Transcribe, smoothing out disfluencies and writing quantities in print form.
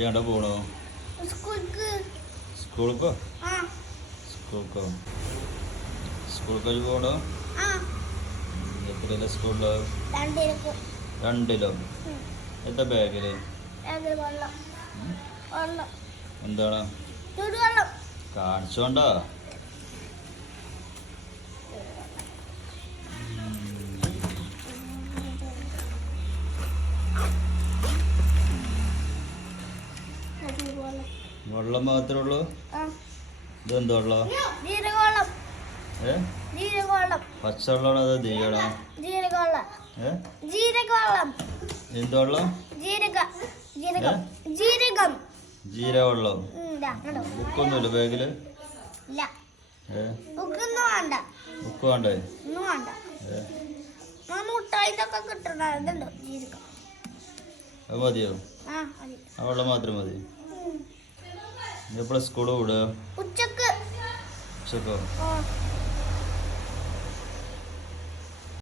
എവിടെ പോണോ? സ്കൂൾക്കോ? സ്കൂൾക്ക് പോണോ? എത്രയില്ല സ്കൂളില്? രണ്ടിലോ? എന്താ ബാഗില്? എന്താണ് കാണിച്ചോണ്ടോ? വെള്ളം മാത്രമേ ഉള്ളൂ? ഇതെന്താ വെള്ളം? പച്ചവെള്ളമാണോ അതോ ജീരകം? എന്ത് വെള്ളം? ജീരകവെള്ളം. ബുക്കൊന്നുമില്ല ബാഗില്? ബുക്ക് വേണ്ടേ? അത് മതിയോ? ആ വെള്ളം മാത്രം മതി. എപ്പോഴാ സ്കൂള് വിടുക? ഉച്ചക്കോ?